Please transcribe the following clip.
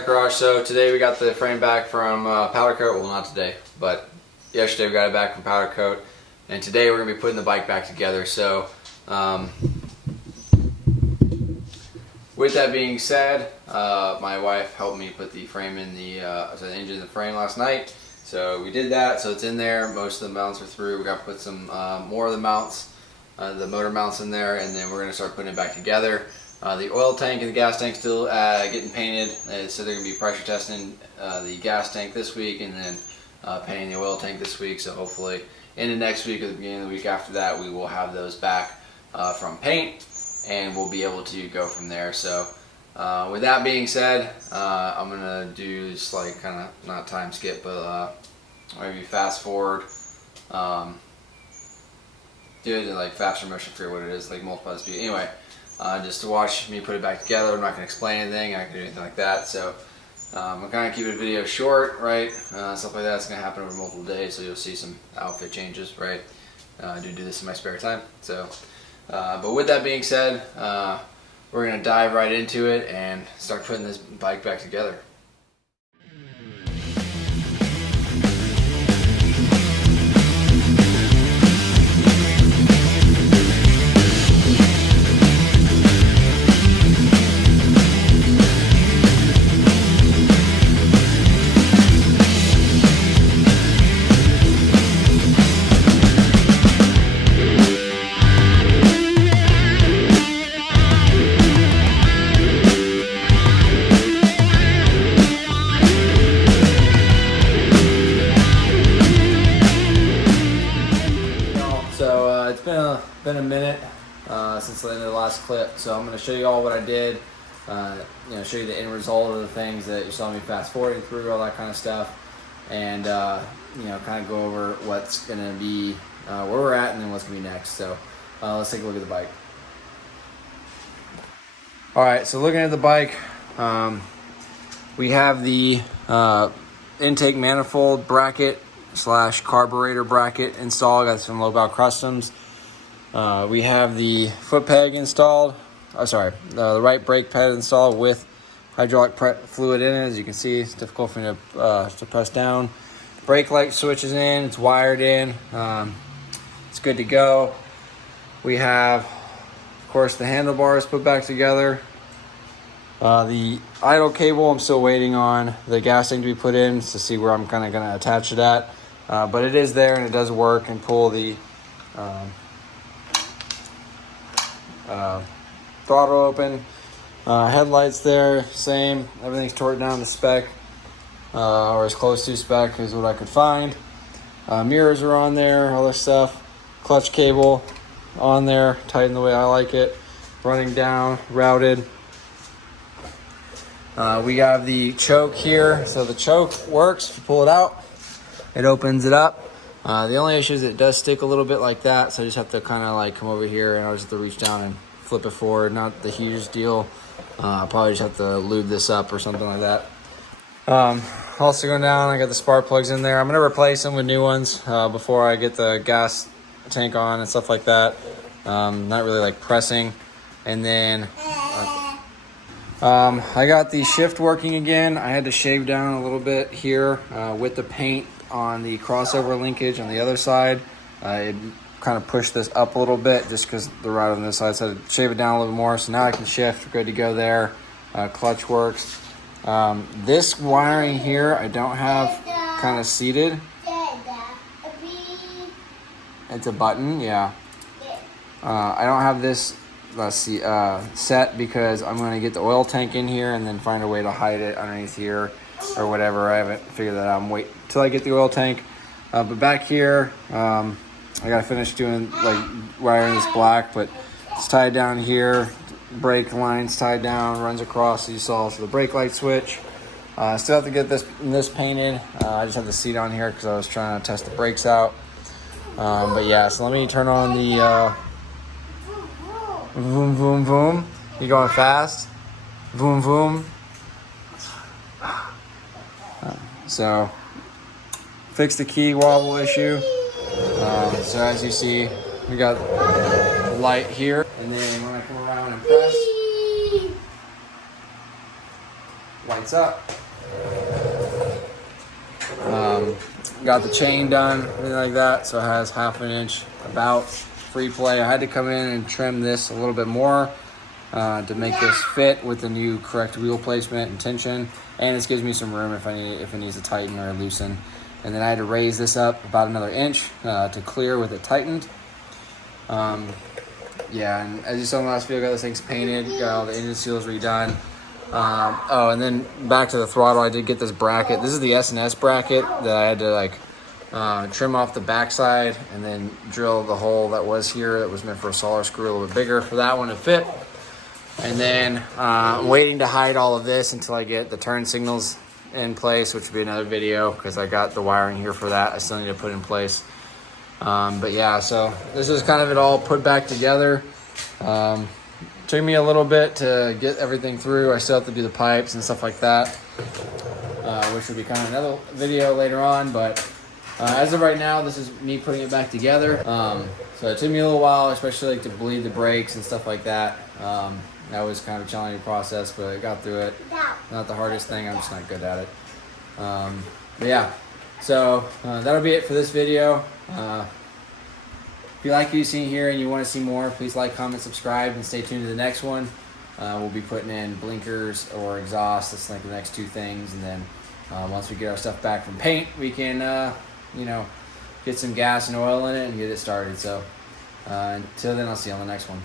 Tech Garage. So today we got the frame back from Powder Coat. Well, not today, but yesterday we got it back from Powder Coat, and today we're gonna be putting the bike back together. So with that being said, my wife helped me put the frame in the engine in the frame last night. So we did that. So it's in there. Most of the mounts are through. We got to put some more of the mounts, the motor mounts in there, and then we're gonna start putting it back together. The oil tank and the gas tank still getting painted, so they're going to be pressure testing the gas tank this week and then painting the oil tank this week. So hopefully into next week or the beginning of the week after that, we will have those back from paint, and we'll be able to go from there. So with that being said, I'm going to do just like kind of not time skip, but maybe fast forward. Do it in like faster motion, for what it is, like multiply the speed. Anyway. Just to watch me put it back together. I'm not going to explain anything, I'm not going to do anything like that. So I'm going to keep the video short, right? Stuff like that's going to happen over multiple days, so you'll see some outfit changes, right? I do this in my spare time. So, but with that being said, we're going to dive right into it and start putting this bike back together. It's been a minute since the end of the last clip, so I'm going to show you all what I did. Show you the end result of the things that you saw me fast forwarding through, all that kind of stuff, and kind of go over what's going to be where we're at and then what's going to be next. So let's take a look at the bike. All right, so looking at the bike, we have the intake manifold bracket / carburetor bracket installed. Got some low bow customs. We have the foot peg installed. The right brake pad installed with hydraulic fluid in it. As you can see, it's difficult for me to press down. Brake light switch is in. It's wired in. It's good to go. We have, of course, the handlebars put back together. The idle cable, I'm still waiting on the gas tank to be put in to see where I'm kind of going to attach it at. But it is there and it does work, and pull the throttle open. Headlights there, same. Everything's torqued down to spec, or as close to spec as what I could find. Mirrors are on there, all this stuff. Clutch cable on there, tightened the way I like it. Running down, routed. We have the choke here. So the choke works. If you pull it out, it opens it up. The only issue is it does stick a little bit like that, so I just have to kind of like come over here and I'll just have to reach down and flip it forward. Not the hugest deal. I'll probably just have to lube this up or something like that. Also going down, I got the spark plugs in there. I'm going to replace them with new ones before I get the gas tank on and stuff like that. Not really like pressing. And then I got the shift working again. I had to shave down a little bit here with the paint on the crossover linkage on the other side. It kind of pushed this up a little bit just because the rod on this side, so I had to shave it down a little more. So now I can shift, good to go there. Clutch works. This wiring here I don't have kind of seated. It's a button, yeah. I don't have this set because I'm going to get the oil tank in here and then find a way to hide it underneath here or whatever. I haven't figured that out. I'm waiting till I get the oil tank. But back here, I got to finish doing like wiring this black, but it's tied down here. Brake line's tied down, runs across, so you saw. So the brake light switch. Still have to get this painted. I just have the seat on here because I was trying to test the brakes out. But yeah, so let me turn on the voom, voom, voom. You going fast? Voom, voom. So, fix the key wobble issue. So as you see, we got the light here. And then when I come around and press, lights up. Got the chain done, everything like that, so it has 1/2 inch about free play. I had to come in and trim this a little bit more to make this fit with the new correct wheel placement and tension, and this gives me some room if it needs to tighten or loosen. And then I had to raise this up about another inch to clear with it tightened. Yeah, and as you saw in the last video, got this thing's painted, got all the engine seals redone. Oh, and then back to the throttle, I did get this bracket. This is the S&S bracket that I had to like trim off the backside and then drill the hole that was here that was meant for a solder screw a little bit bigger for that one to fit. And then I'm waiting to hide all of this until I get the turn signals in place, which would be another video because I got the wiring here for that. I still need to put in place. But yeah, so this is kind of it all put back together. Took me a little bit to get everything through. I still have to do the pipes and stuff like that, which will be kind of another video later on. But as of right now, this is me putting it back together. So it took me a little while, especially like to bleed the brakes and stuff like that. That was kind of a challenging process, but I got through it. Not the hardest thing, I'm just not good at it. But yeah, so that'll be it for this video. If you like what you've seen here and you want to see more, please like, comment, subscribe, and stay tuned to the next one. We'll be putting in blinkers or exhaust. That's like the next 2 things. And then once we get our stuff back from paint, we can, you know, get some gas and oil in it and get it started. So until then, I'll see you on the next one.